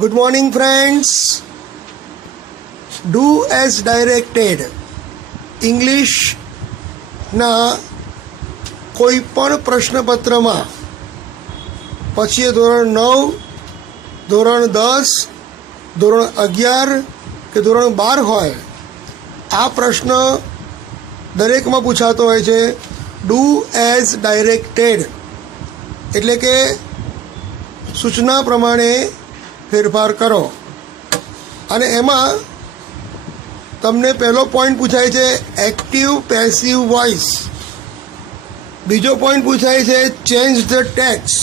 Good morning friends. Do as directed ઇંગ્લિશના કોઈ પણ પ્રશ્નપત્રમાં પછી એ ધોરણ 9, ધોરણ 10, ધોરણ 11 કે ધોરણ 12 હોય, આ પ્રશ્ન દરેકમાં પૂછાતો હોય છે. ડુ એઝ ડાયરેક્ટેડ એટલે કે સૂચના પ્રમાણે ફેરફાર કરો. અને એમાં તમને પહેલો પોઈન્ટ પૂછાય છે એક્ટિવ પેસિવ વોઇસ, બીજો પોઈન્ટ પૂછાય છે ચેન્જ ધ ટેક્સ.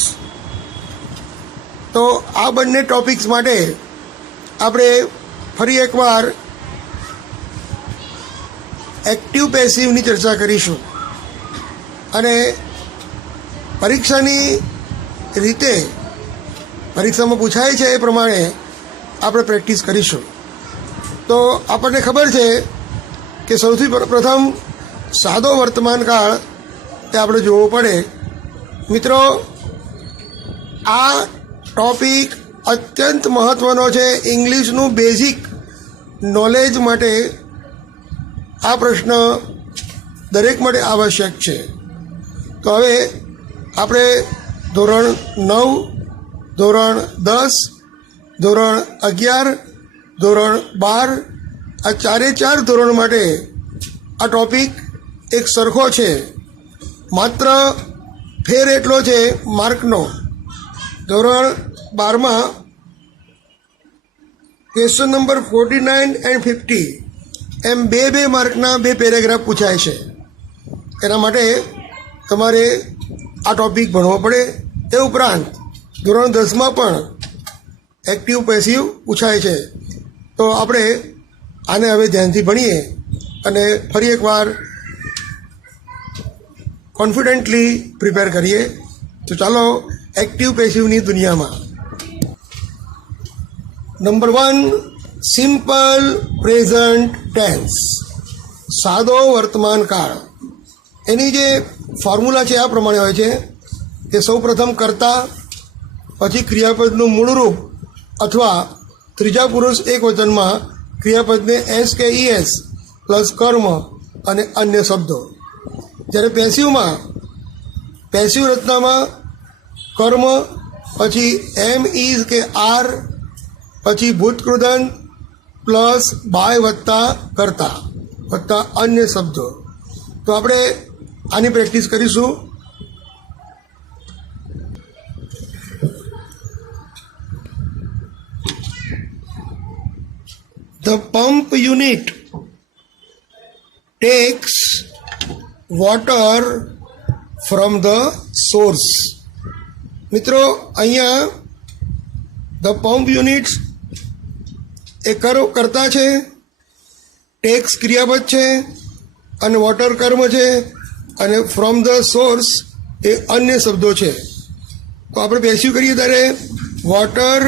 તો આ બંને ટોપિક્સ માટે આપણે ફરી એકવાર એક્ટિવ પેસિવની ચર્ચા કરીશું અને પરીક્ષાની રીતે પરીક્ષામાં પૂછાય છે એ પ્રમાણે આપણે પ્રેક્ટિસ કરીશું. તો આપણને ખબર છે કે સૌથી પ્રથમ સાદો વર્તમાનકાળ એ આપણે જોવો પડે. મિત્રો, આ ટોપિક અત્યંત મહત્ત્વનો છે. ઇંગ્લિશનું બેઝિક નોલેજ માટે આ પ્રશ્ન દરેક માટે આવશ્યક છે. તો હવે આપણે ધોરણ 9, ધોરણ 10, ધોરણ 11, ધોરણ 12 આ ચારે ધોરણ માટે આ ટોપિક એક સરખો છે. માત્ર ફેર એટલો છે માર્કનો. ધોરણ 12માં ક્વેશ્ચન નંબર 49 and 50 એમ બે માર્કના 2 પેરેગ્રાફ પૂછાય છે. એના માટે તમારે આ ટોપિક ભણવો પડે. એ ઉપરાંત ધોરણ 10માં પણ એક્ટિવ પેસિવ પૂછાય છે. તો આપણે આને હવે ધ્યાનથી ભણીએ અને ફરી એકવાર કોન્ફિડન્ટલી પ્રિપેર કરીએ. તો ચાલો એક્ટિવ પેસિવની દુનિયામાં. નંબર 1, સિમ્પલ પ્રેઝન્ટ ટેન્સ, સાદો વર્તમાન કાળ. એની જે ફોર્મ્યુલા છે આ પ્રમાણે હોય છે કે સૌ પ્રથમ કર્તા, પછી ક્રિયાપદનું મૂળ રૂપ અથવા ત્રીજા પુરુષ એક વચનમાં ક્રિયાપદને એસ કે ઈએસ પ્લસ કર્મ અને અન્ય શબ્દો. જ્યારે પેસિવ રચનામાં કર્મ, પછી એમ, ઇઝ કે આર, પછી ભૂતકૃદંત પ્લસ બાય વત્તા કર્તા વત્તા અન્ય શબ્દો. તો આપણે આની પ્રેક્ટિસ કરીશું. The pump unit takes water from the source. મિત્રો, અહીંયા ધ પંપ યુનિટ્સ એ કરતા છે, ટેક્સ ક્રિયાપદ છે અને વોટર કર્મ છે અને ફ્રોમ ધ સોર્સ એ અન્ય શબ્દો છે. તો આપણે પેસિવ કરીએ ત્યારે water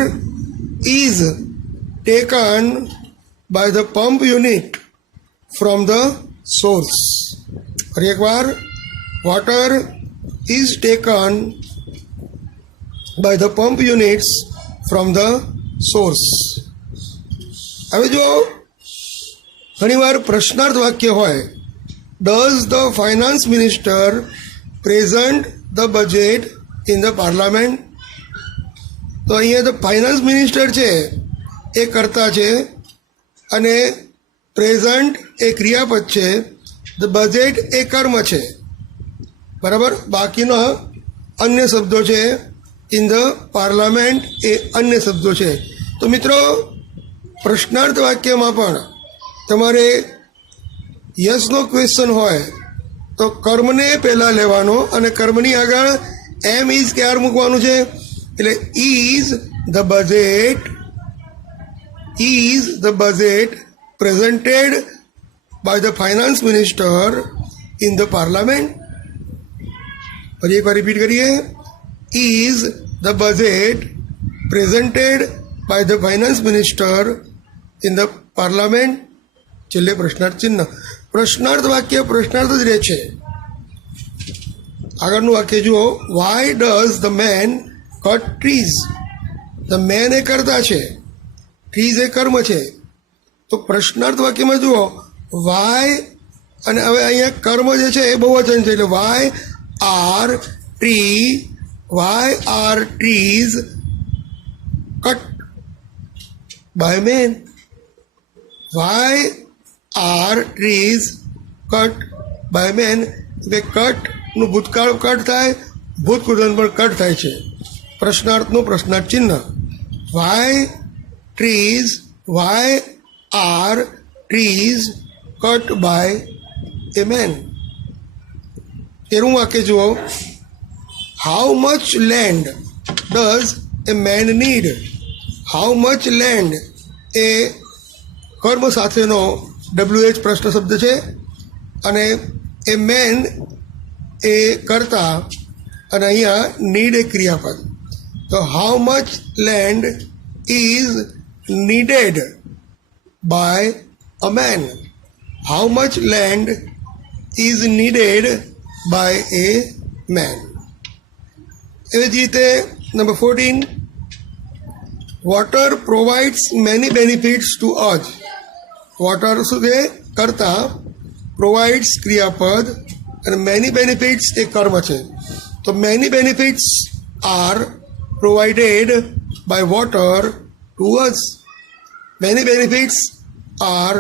is taken by the pump unit from the source. ફરી એકવાર, water is taken by the pump units from the source. હવે જો ઘણીવાર પ્રશ્નાર્થ વાક્ય હોય, does the finance minister present the budget in the parliament? તો અહીંયા the finance minister છે એ કર્તા છે અને પ્રેઝન્ટ એ ક્રિયાપદ છે, ધ બજેટ એ કર્મ છે. બરાબર. બાકીના અન્ય શબ્દો છે. ઇન ધ પાર્લામેન્ટ એ અન્ય શબ્દો છે. તો મિત્રો, પ્રશ્નાર્થ વાક્યમાં પણ તમારે યસનો ક્વેશ્ચન હોય તો કર્મને પહેલાં લેવાનો અને કર્મની આગળ એમ, ઇઝ કે આર મૂકવાનું છે. એટલે is the budget presented by the finance minister in the parliament? ફરી એકવાર રિપીટ કરીએ. is the budget presented by the finance minister in the parliament? છેલ્લે પ્રશ્નાર્થ ચિહ્ન. પ્રશ્નાર્થ વાક્ય પ્રશ્નાર્થ જ રહે છે. આગળનું વાક્ય જુઓ. Why does the man cut trees? The man એ કર્તા છે, ટ્રીઝ એ કર્મ છે. તો પ્રશ્નાર્થ વાક્યમાં જુઓ વાય, અને હવે અહીંયા કર્મ જે છે એ બહુવચન છે, એટલે why are trees cut by man. Why are trees cut by man, એટલે કટનું ભૂતકાળ કટ થાય, ભૂતકૃતન પણ કટ થાય છે. પ્રશ્નાર્થનું પ્રશ્નાર્થ ચિહ્ન. Why are trees cut by a man. 13મું વાક્ય જુઓ. How much land does a man need. How much land એ કર્મ સાથેનો WH પ્રશ્ન શબ્દ છે, અને એ મેન એ કરતા, અને અહીંયા નીડ એ ક્રિયાપદ. તો how much land is needed by a man. How much land is needed by a man. એવી જ રીતે number 14, water provides many benefits to us. Water શું છે? કરતા, પ્રોવાઇડ્સ ક્રિયાપદ, અને મેની બેનિફિટ્સ એ કર્મ છે. તો many benefits are provided by water to us. Many benefits are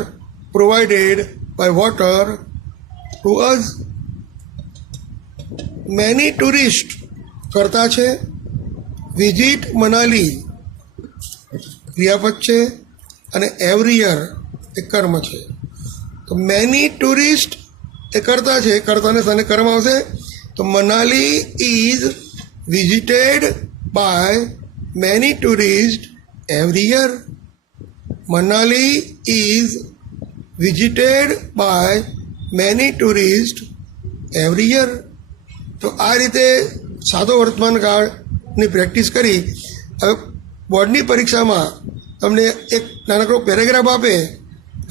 provided by water to us. Many tourist કરતા છે, વિઝિટ મનાલી ક્રિયાપદ છે, અને એવરી યર એ કર્મ છે. તો મેની ટુરિસ્ટ એ કરતા છે, કરતાને સામે કર્મ આવશે. તો Manali is visited by many tourist every year. Manali is visited by many tourist every year. તો આ રીતે સાદો વર્તમાન કાળની પ્રેક્ટિસ કરી. હવે બોર્ડની પરીક્ષામાં તમને એક નાનકડો પેરેગ્રાફ આપે,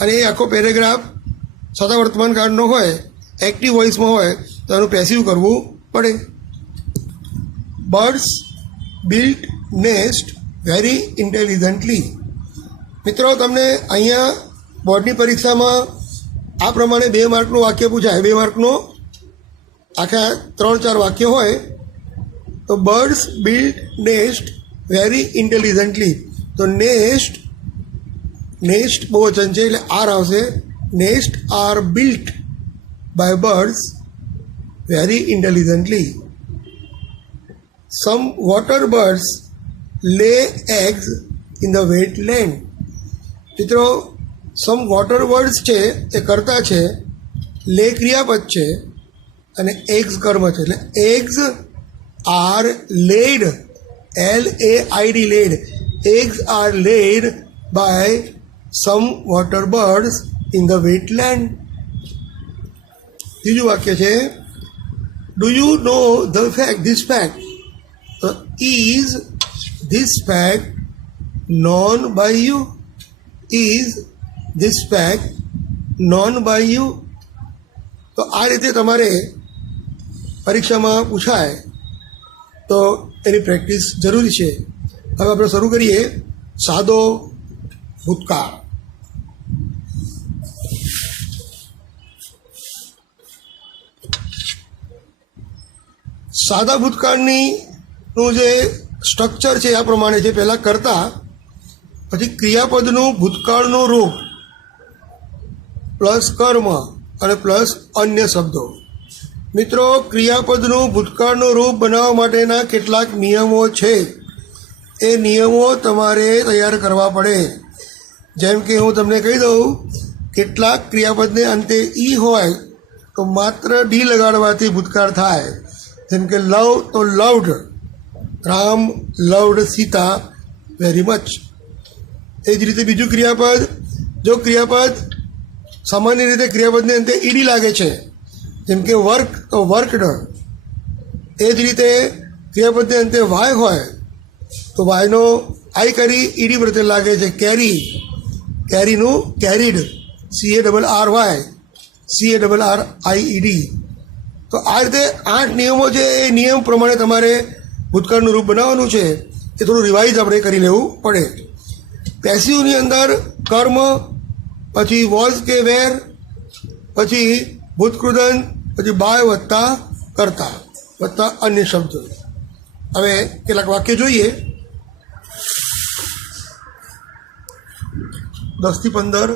અને એ આખો પેરેગ્રાફ સાદા વર્તમાન કાળનો હોય, એક્ટિવ વોઇસમાં હોય, તો એનું પેસિવ કરવું પડે. Birds built nest very intelligently. મિત્રો, તમને અહીંયા બોર્ડની પરીક્ષામાં આ પ્રમાણે 2 માર્કનું વાક્ય પૂછાય. 2 માર્કનો આખા 3-4 વાક્ય હોય. તો birds built nest very intelligently. તો નેસ્ટ બહુવચન છે, એટલે આર આવશે. Nest are built by birds very intelligently. Some water birds lay eggs in the wet land. મિત્રો, સમ વોટર બર્ડ્સ છે એ કરતા છે, લે ક્રિયાપદ છે, અને એગ્સ કર્મ છે. એટલે eggs are laid, LAID laid. Eggs are laid by some water birds in the wetland. ત્રીજું વાક્ય છે, do you know this fact? તો is this fact known by you? Is this fact known by you? તો આ રીતે તમારે પરીક્ષામાં પૂછાય તો એની પ્રેક્ટિસ જરૂરી છે. હવે આપણે શરૂ કરીએ સાદો ભૂતકાળ. સાદા ભૂતકાળનું જે સ્ટ્રક્ચર છે આ પ્રમાણે છે. પહેલાં કરતા, પછી ક્રિયાપદનું ભૂતકાળનું રૂપ, પ્લસ કર્મ, અને પ્લસ અન્ય શબ્દો. મિત્રો, ક્રિયાપદનું ભૂતકાળનું રૂપ બનાવવા માટેના કેટલાક નિયમો છે. એ નિયમો તમારે તૈયાર કરવા પડે. જેમ કે હું તમને કહી દઉં, કેટલાક ક્રિયાપદને અંતે ઈ હોય તો માત્ર ડી લગાડવાથી ભૂતકાળ થાય. જેમ કે લવ તો loved, Ram loved Sita very much. એ જ રીતે બીજું ક્રિયાપદ, જો ક્રિયાપદ સામાન્ય રીતે ક્રિયાપદને અંતે ઈડી લાગે છે, જેમ કે વર્ક તો વર્કડ. એ જ રીતે ક્રિયાપદને અંતે વાય હોય તો વાયનો આઈ કરી ઈડી પ્રત્યે લાગે છે. કેરી, કેરીનું કેરીડ, CARRYCARRIED. તો આ રીતે 8 નિયમો છે. એ નિયમ પ્રમાણે તમારે ભૂતકાળનું રૂપ બનાવવાનું છે. એ થોડું રિવાઇઝ આપણે કરી લેવું પડે. પેસિવની અંદર કર્મ, પછી વોઝ કે વેર, પછી ભૂતકૃદન, પછી બાય વત્તા કર્તા વત્તા અન્ય શબ્દ. હવે કેટલાક વાક્ય જોઈએ. 10-15.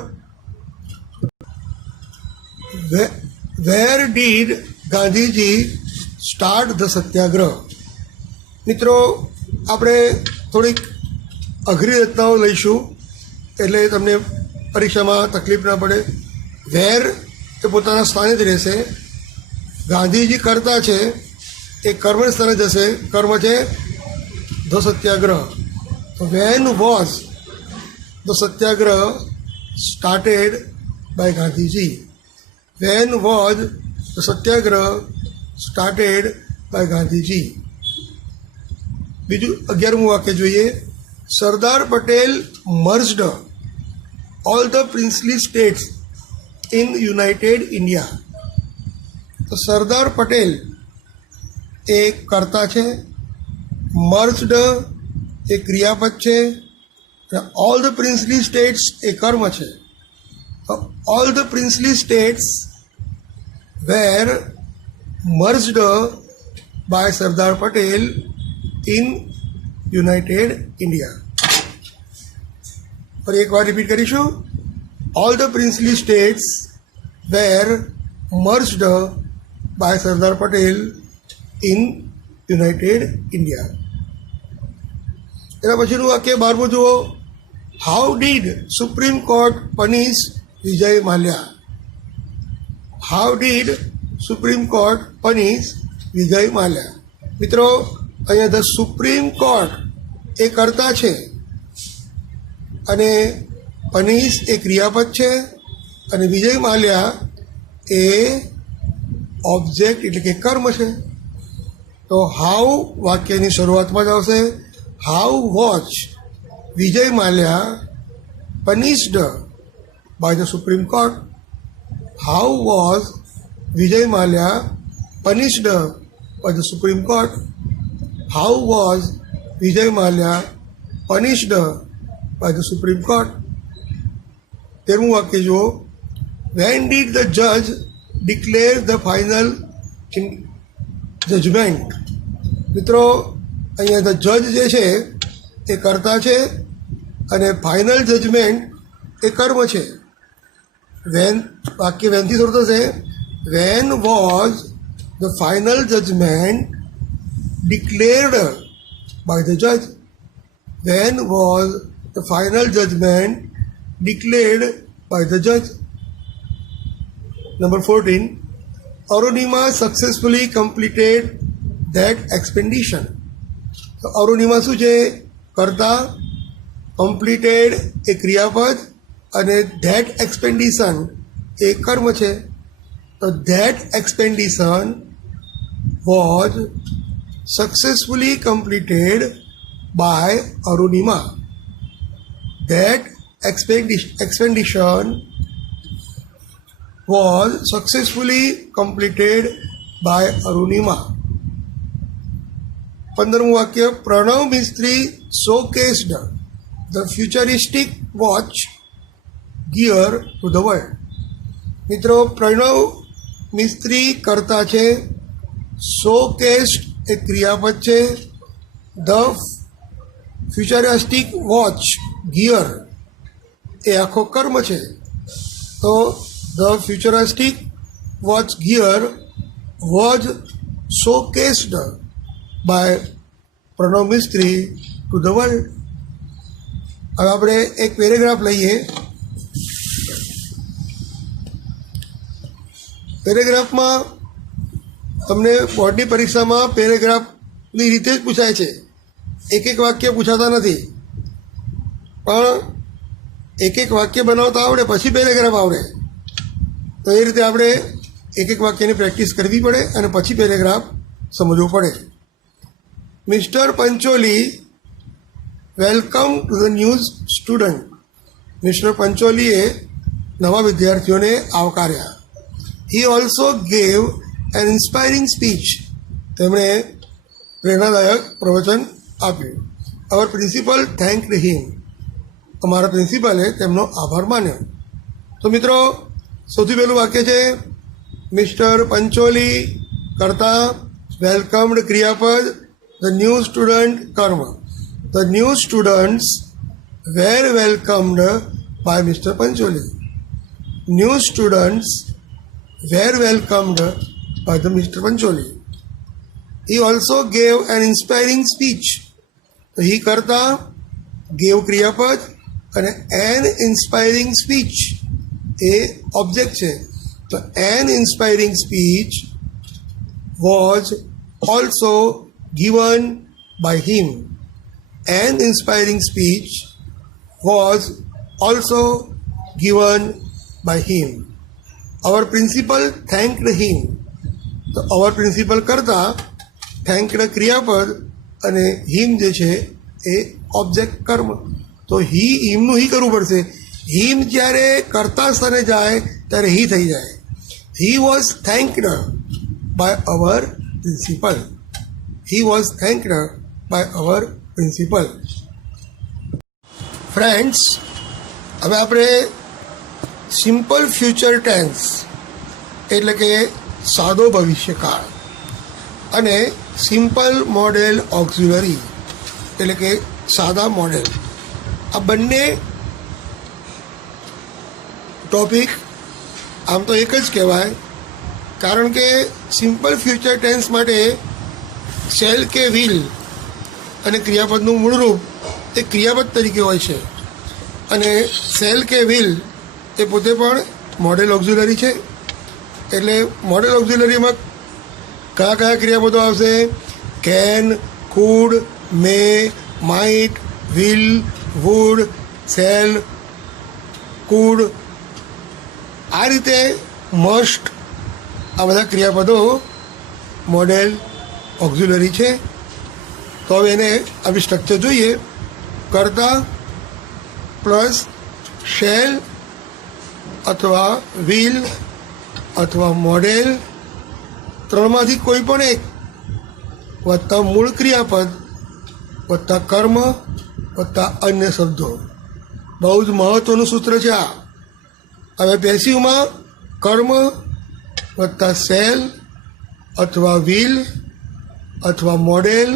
Where did Gandhiji start the Satyagraha? મિત્રો, આપણે થોડીક અઘરી રચનાઓ લઈશું એટલે તમને પરીક્ષામાં તકલીફ ના પડે. વેર એ પોતાના સ્થાને જ રહેશે. ગાંધીજી કરતા છે એ કર્મ સ્થાને જશે. કર્મ છે ધ સત્યાગ્રહ. તો when was the Satyagraha started by Gandhiji? When was the Satyagraha started by Gandhiji? બીજું 11મું વાક્ય જોઈએ. Sardar Patel merged all the princely states in united India. તો સરદાર પટેલ એ કર્તા છે, મર્જડ એ ક્રિયાપદ છે, ઓલ ધ પ્રિન્સલી સ્ટેટ્સ એ કર્મ છે. All the princely states were merged by Sardar Patel in united India. ફરી એકવાર રિપીટ કરીશું. All the princely states were merged by Sardar Patel in united India. એના પછીનું વાક્ય 12મું જુઓ. How did supreme court punish Vijay Mallya? How did supreme court punish Vijay Mallya? મિત્રો, અહીંયા ધ સુપ્રીમ કોર્ટ એ કર્તા છે અને પનિશ એ ક્રિયાપદ છે અને વિજય માલ્યા એ ઓબ્જેક્ટ એટલે કે કર્મ છે. તો હાઉ વાક્યની શરૂઆતમાં જ આવશે. How was Vijay Mallya punished by the supreme court? How was Vijay Mallya punished by the supreme court? How was Vijay Mallya punished by the supreme court? 13મું વાક્ય જુઓ. વેન ડીડ ધ જજ ડિક્લેર ધ ફાઇનલ જજમેન્ટ? મિત્રો, અહીંયા ધ જજ જે છે એ કર્તા છે અને ફાઇનલ જજમેન્ટ એ કર્મ છે. વેન વાક્ય વેનથી શરૂ થશે. Van was the final judgement declared by the જજ? Van was the final judgement declared by the જજ? Number 14. Arunima successfully completed that એક્સપેન્ડિશન? તો અરુણિમા શું છે? કરતા. કમ્પ્લીટેડ એ ક્રિયાપદ અને ધેટ એક્સપેન્ડિશન એ કર્મ છે. તો that expedition was successfully completed by Arunima. That expedition was successfully completed by Arunima. 15મું વાક્ય. પ્રણવ મિસ્ત્રી showcased the futuristic watch gear to the world? મિત્રો, પ્રણવ મિસ્ત્રી કરતા છે, showcased એ ક્રિયાપદ છે, ધ ફ્યુચરિસ્ટિક વોચ ગિયર એ આખો કર્મ છે. તો the futuristic watch gear was showcased by Pranav Mistry to the world. હવે આપણે એક પેરેગ્રાફ લઈએ. પેરેગ્રાફમાં તમને બોર્ડની પરીક્ષામાં પેરેગ્રાફની રીતે જ પૂછાય છે. એક એક વાક્ય પૂછાતા નથી, પણ એક એક વાક્ય બનાવતા આવડે પછી પેરેગ્રાફ આવડે. તો એ રીતે આપણે એક એક વાક્યની પ્રેક્ટિસ કરવી પડે અને પછી પેરેગ્રાફ સમજવું પડે. Mister Pancholi welcome to the news student? Mister પંચોલીએ નવા વિદ્યાર્થીઓને આવકાર્યા. He also gave an inspiring speech? તેમણે પ્રેરણાદાયક પ્રવચન આપ્યું. Our principal thanked him. અમારા પ્રિન્સિપલે તેમનો આભાર માન્યો. તો મિત્રો સૌથી પહેલું વાક્ય છે મિસ્ટર પંચોલી કરતા વેલકમ્ડ ક્રિયાપદ ધ ન્યૂ સ્ટુડન્ટ કર્મ. The new students were welcomed by mister Pancholi. New students were welcomed by the mister Pancholi. He also gave an inspiring speech. તો he કરતા gave ક્રિયાપદ અને an inspiring speech A object છે. તો an inspiring speech was also given by him. An inspiring speech was also given by him. Our principal thanked him. તો our principal કરતા thanked ક્રિયાપદ અને હિમ જે છે એ ઓબ્જેક્ટ કર્મ. તો હિમનું હી કરવું પડશે. હિમ જ્યારે કર્તા સ્થાને જાય ત્યારે હી થઈ જાય. He was thanked by our principal. He was thanked by our principal. Friends, હવે આપણે સિમ્પલ ફ્યુચર ટેન્સ એટલે કે સાદો ભવિષ્યકાળ અને સિમ્પલ મોડેલ ઓક્ઝિલરી એટલે કે સાદા મોડેલ, આ બંને ટોપિક આમ તો એક જ કહેવાય, કારણ કે સિમ્પલ ફ્યુચર ટેન્સ માટે શેલ કે વિલ અને ક્રિયાપદનું મૂળરૂપ એ ક્રિયાપદ તરીકે હોય છે અને શેલ કે વિલ એ પોતે પણ મોડેલ ઓક્ઝિલરી છે. એટલે મોડેલ ઓક્ઝિલરીમાં કયા કયા ક્રિયાપદો આવશે? Can, could, may, might, will, would, shall, could, આ રીતે મસ્ટ, આ બધા ક્રિયાપદો મોડેલ ઓક્ઝિલરી છે. તો હવે એને આવી સ્ટ્રક્ચર જોઈએ. કરતા પ્લસ શેલ અથવા વિલ અથવા મોડેલ, ત્રણમાંથી કોઈ પણ એક વત્તા મૂળ ક્રિયાપદ વત્તા કર્મ વત્તા અન્ય શબ્દો. બહુ જ મહત્ત્વનું સૂત્ર છે આ. હવે પેસિવમાં કર્મ વત્તા શેલ અથવા વિલ અથવા મોડેલ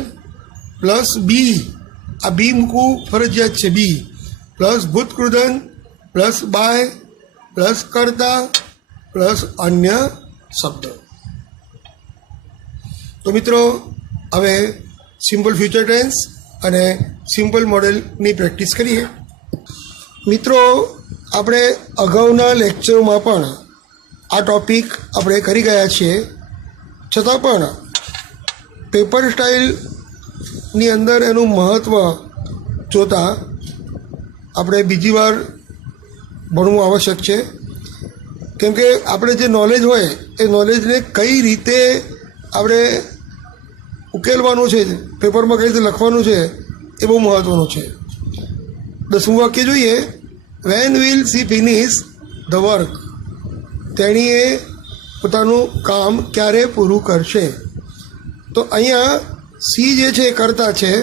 પ્લસ બી, આ બી મૂકવું ફરજિયાત છે. બી પ્લસ ભૂતકૃદન પ્લસ બાય પ્લસ કર્તા પ્લસ અન્ય શબ્દો. તો મિત્રો હવે સિમ્પલ ફ્યુચર ટેન્સ અને સિમ્પલ મોડેલની પ્રેક્ટિસ કરીએ. મિત્રો આપણે અગાઉના લેક્ચરોમાં પણ આ ટૉપિક આપણે કરી ગયા છીએ, છતાં પણ પેપર સ્ટાઇલની અંદર એનું મહત્ત્વ જોતાં આપણે બીજી વાર ભણવું આવશ્યક છે. કેમ કે આપણે જે નોલેજ હોય એ નોલેજને કઈ રીતે આપણે ઉકેલવાનું છે, પેપરમાં કઈ રીતે લખવાનું છે, એ બહુ મહત્ત્વનું છે. 10મું વાક્ય જોઈએ. When will see finish the work. તેણીએ પોતાનું કામ ક્યારે પૂરું કરશે? તો અહીંયા સી જે છે એ કર્તા છે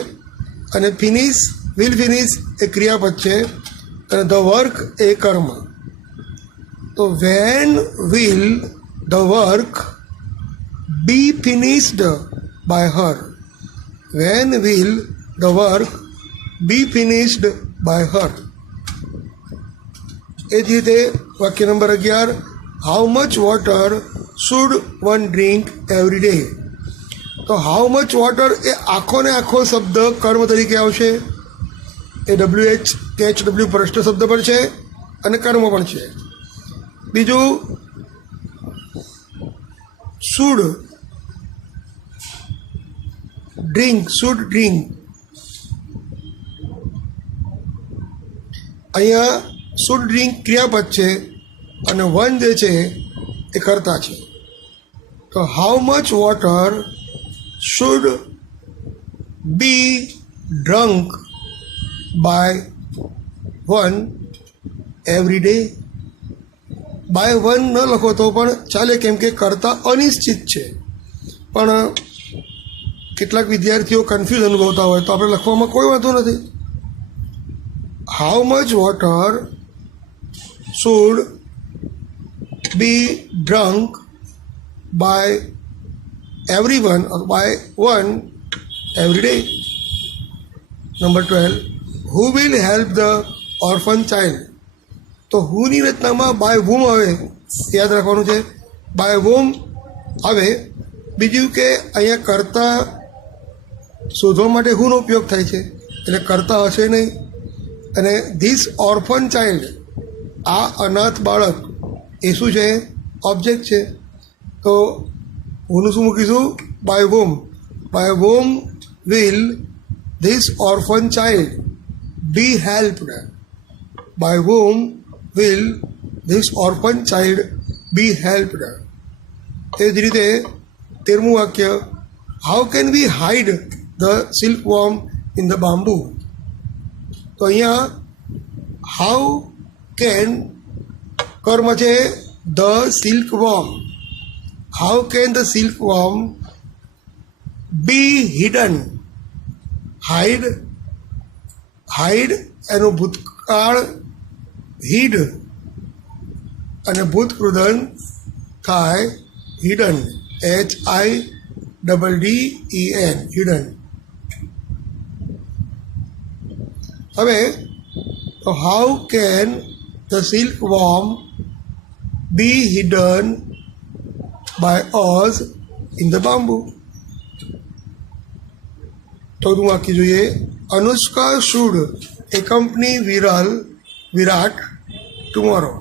અને ફિનિશ, વિલ ફિનિશ એ ક્રિયાપદ છે અને ધ વર્ક એ કર્મ. તો when will the work be finished by her. When will the work be finished by her. એ જ રીતે વાક્ય number 11. How much water should one drink every day. તો હાઉ મચ વોટર એ આખો ને આખો શબ્દ કર્મ તરીકે આવશે. એ WH પ્રશ્ન શબ્દ પણ છે અને કર્મ પણ છે. બીજું શુડ ડ્રિંક, શુડ ડ્રિંક, અહીંયા શુડ ડ્રિંક ક્રિયાપદ છે અને વન જે છે એ કર્તા છે. તો how much water should be drunk by one every day. By one ન લખો તો પણ ચાલે, કેમ કે કર્તા અનિશ્ચિત છે, પણ કેટલાક વિદ્યાર્થીઓ કન્ફ્યુઝ અનુભવતા હોય તો આપણે લખવામાં કોઈ વાંધો નથી. How much water should be drunk by everyone or by one every day. Number 12, who will help the orphan child? તો હુની રચનામાં બાય whom આવે યાદ રાખવાનું છે. બાય whom આવે. બીજું કે અહીંયા કર્તા શોધવા માટે હુનો ઉપયોગ થાય છે એટલે કર્તા હશે નહીં. અને ધીસ ઓર્ફન ચાઇલ્ડ, આ અનાથ બાળક એ શું છે? ઓબ્જેક્ટ છે. તો હુંનું શું મૂકીશું? By whom. By whom will this orphan child be helped. By whom will this orphan child be helped. એ જ રીતે 13મું વાક્ય, how can we hide the silk worm in the bamboo. તો અહીંયા હાઉ કેન કર્મ છે the silk worm. How can the silkworm be hidden? Hide એનું ભૂતકાળ hid અને ભૂતકૃદન થાય hidden. HIDDEN hidden. હવે તો how can the silkworm be hidden by us in the bamboo? ચોથું વાક્ય જોઈએ, Anushka should accompany Virat tomorrow.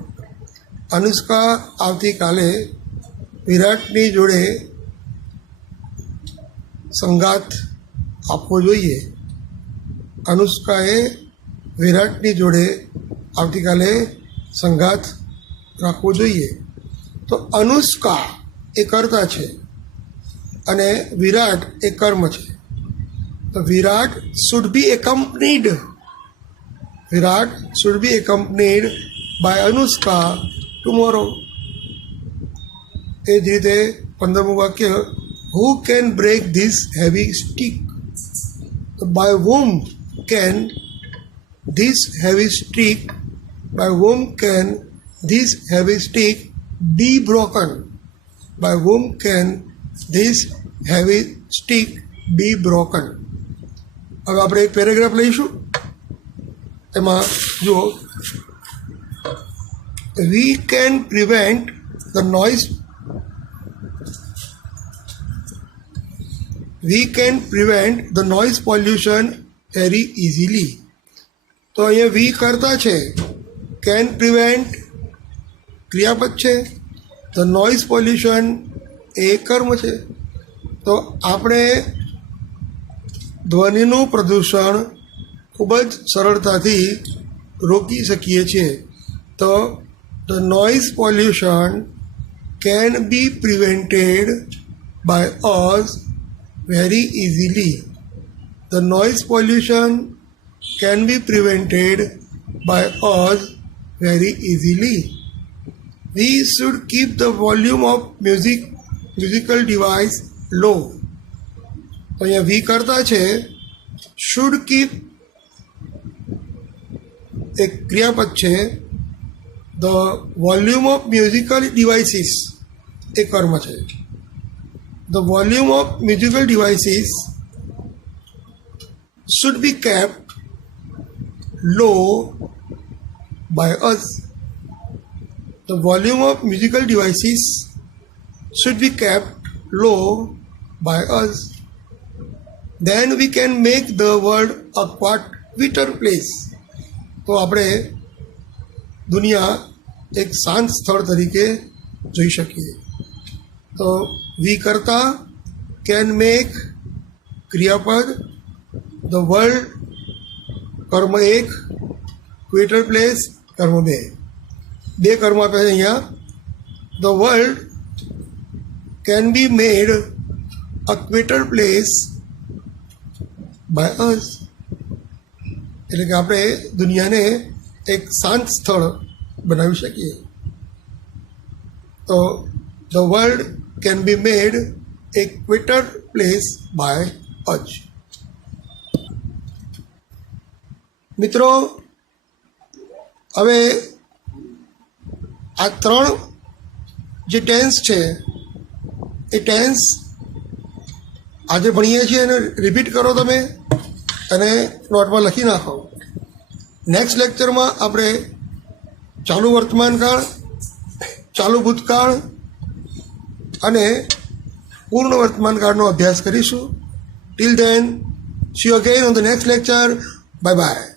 Anushka આવતીકાલે વિરાટની જોડે સંગાથ આપવો જોઈએ. અનુષ્કાએ વિરાટની જોડે આવતીકાલે સંગાથ રાખવો જોઈએ. તો અનુષ્કા એ કર્તા છે અને વિરાટ એ કર્મ છે. તો Virat should be accompanied. Virat should be accompanied by Anushka tomorrow. એ જ રીતે 15મું વાક્ય, who can break this heavy stick. તો by whom can this heavy stick, by whom can this heavy stick be broken. By whom can this heavy stick be broken? હવે આપણે એક paragraph લઈશું. એમાં જુઓ, we can prevent the noise pollution very easily. તો અહીંયા we કરતા છે, can prevent ક્રિયાપદ છે, ધ નોઇઝ પોલ્યુશન એ કર્મ છે. તો આપણે ધ્વનિનું પ્રદૂષણ ખૂબ જ સરળતાથી રોકી શકીએ છીએ. તો the noise pollution can be prevented by us very easily. The noise pollution can be prevented by us very easily. We should keep the volume of musical device low. તો અહીંયા વી કરતા છે, should keep એક ક્રિયાપદ છે, the volume of musical devices એ કર્મ છે. The volume of musical devices should be kept low by us. The volume of musical devices should be kept low by us. Then we can make the world a quieter place. તો આપણે દુનિયા એક શાંત સ્થળ તરીકે જોઈ શકીએ. તો વી કરતા, કેન મેક ક્રિયાપદ, ધ વર્લ્ડ કર્મ 1, ક્વિટર પ્લેસ કર્મ 2. 2 કર્મ આપે છે અહીંયા. The world can be made a quieter place by us. એટલે કે આપણે દુનિયાને એક શાંત સ્થળ બનાવી શકીએ. તો the world can be made a quieter place by જ. મિત્રો, હવે આ 3 જે ટેન્સ છે એ ટેન્સ આજે ભણીએ છીએ એને રિપીટ કરો તમે અને નોટમાં લખી નાખો. નેક્સ્ટ લેક્ચરમાં આપણે ચાલુ વર્તમાનકાળ, ચાલુ ભૂતકાળ અને પૂર્ણ વર્તમાનકાળનો અભ્યાસ કરીશું. Till then, C you again on the next lecture. Bye bye.